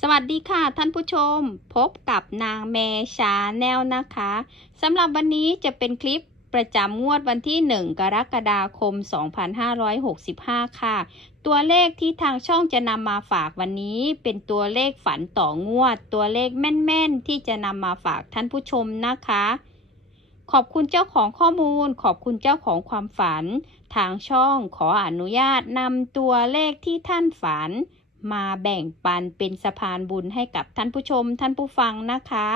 สวัสดีค่ะท่านผู้ชมพบกับนางแมชาแนลนะคะสำหรับวันนี้จะเป็นคลิปประจำงวดวันที่ 1 กรกฎาคม 2565 ค่ะ ตัวเลขที่ทางช่องจะนำมาฝากวันนี้ เป็นตัวเลขฝันต่องวด ตัวเลขแม่นๆ ที่จะนำมาฝากท่านผู้ชมนะคะ ขอบคุณเจ้าของข้อมูล ขอบคุณเจ้าของความฝัน ทางช่องขออนุญาตนำตัวเลขที่ท่านฝัน มาแบ่งปันเป็นสะพานบุญให้กับท่านผู้ชมท่านผู้ฟังนะคะ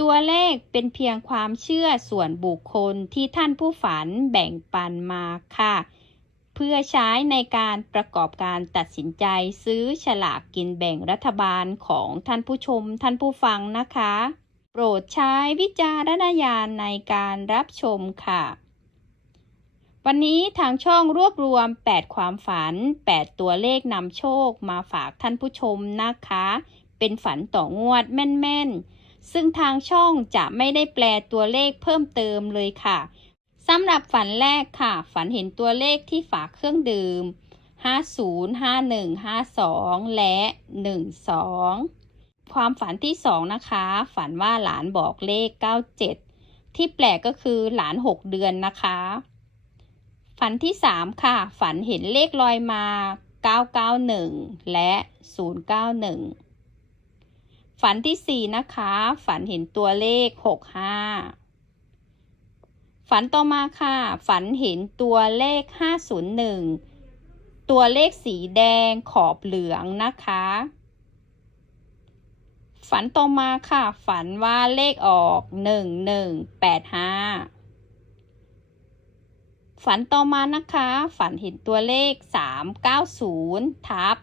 ตัวเลขเป็นเพียงความเชื่อส่วนบุคคลที่ท่านผู้ฝันแบ่งปันมาค่ะ เพื่อใช้ในการประกอบการตัดสินใจซื้อฉลากกินแบ่งรัฐบาลของท่านผู้ชมท่านผู้ฟังนะคะ โปรดใช้วิจารณญาณในการรับชมค่ะ วันนี้ทางช่องรวบรวม 8 ความฝัน 8 ตัวเลขนำโชคมาฝากท่านผู้ชมนะคะ เป็นฝันต่องวดแม่นๆ ซึ่งทางช่องจะไม่ได้แปลตัวเลขเพิ่มเติมเลยค่ะสำหรับฝันแรกค่ะ ฝันเห็นตัวเลขที่ฝากเครื่องดื่ม 50 51 52 และ 12 ความฝันที่ 2 นะคะ ฝันว่าหลานบอกเลข 97 ที่แปลกก็คือหลาน 6 เดือนนะคะ ฝันที่ 3 ค่ะ ฝันเห็นเลขลอยมา 991 และ 091 ฝันที่ 4 นะคะ ฝันเห็นตัวเลข 65 ฝันต่อมาค่ะ ฝันเห็นตัวเลข 501 ตัวเลขสีแดงขอบเหลืองนะคะ ฝันต่อมาค่ะ ฝันว่าเลขออก 1185 ฝันต่อมานะคะ ฝันเห็นตัวเลข 390ทับ033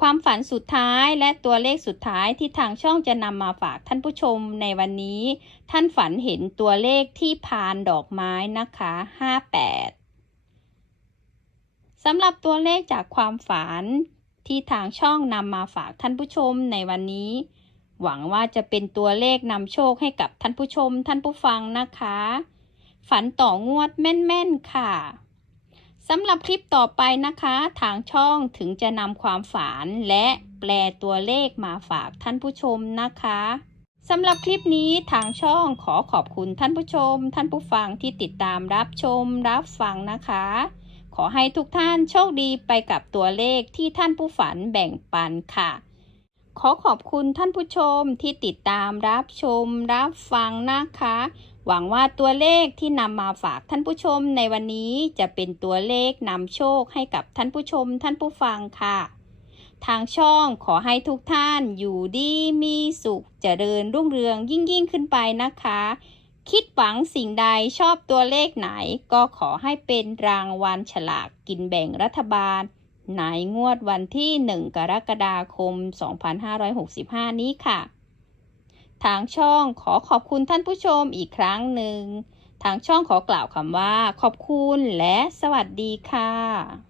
ความฝันสุดท้ายและตัวเลขสุดท้ายที่ทางช่องจะนำมาฝากท่านผู้ชมในวันนี้ ท่านฝันเห็นตัวเลขที่พานดอกไม้นะคะ 58สำหรับตัวเลขจากความฝันที่ทางช่องนำมาฝากท่านผู้ชมในวันนี้ หวังว่าจะเป็นตัวเลขนำโชคให้กับท่านผู้ชมท่านผู้ฟังนะคะ ฝันต่องวดแม่นๆค่ะสำหรับคลิปต่อไปนะคะ ทางช่องถึงจะนำความฝันและแปลตัวเลขมาฝากท่านผู้ชมนะคะสำหรับคลิปนี้ทางช่องขอขอบคุณท่านผู้ชม ท่านผู้ฟังที่ติดตามรับชมรับฟังนะคะ ขอให้ทุกท่านโชคดีไปกับตัวเลขที่ท่านผู้ฝันแบ่งปันค่ะ ขอขอบคุณท่านผู้ชมที่ติดตามรับชม รับฟังนะคะ หวังว่าตัวเลขที่นำมาฝากท่านผู้ชมในวันนี้จะเป็นตัวเลขนำโชคให้กับท่านผู้ชม ท่านผู้ฟังค่ะ ทางช่องขอให้ทุกท่านอยู่ดีมีสุขเจริญรุ่งเรืองยิ่งยิ่งขึ้นไปนะคะ คิดหวังสิ่งใดชอบตัวเลขไหน ก็ขอให้เป็นรางวัลฉลากกินแบ่งรัฐบาล ในงวดวันที่ 1 กรกฎาคม 2565 นี้ค่ะ ทางช่องขอขอบคุณท่านผู้ชมอีกครั้งหนึ่ง ทางช่องขอกล่าวคำว่า ขอบคุณและสวัสดีค่ะ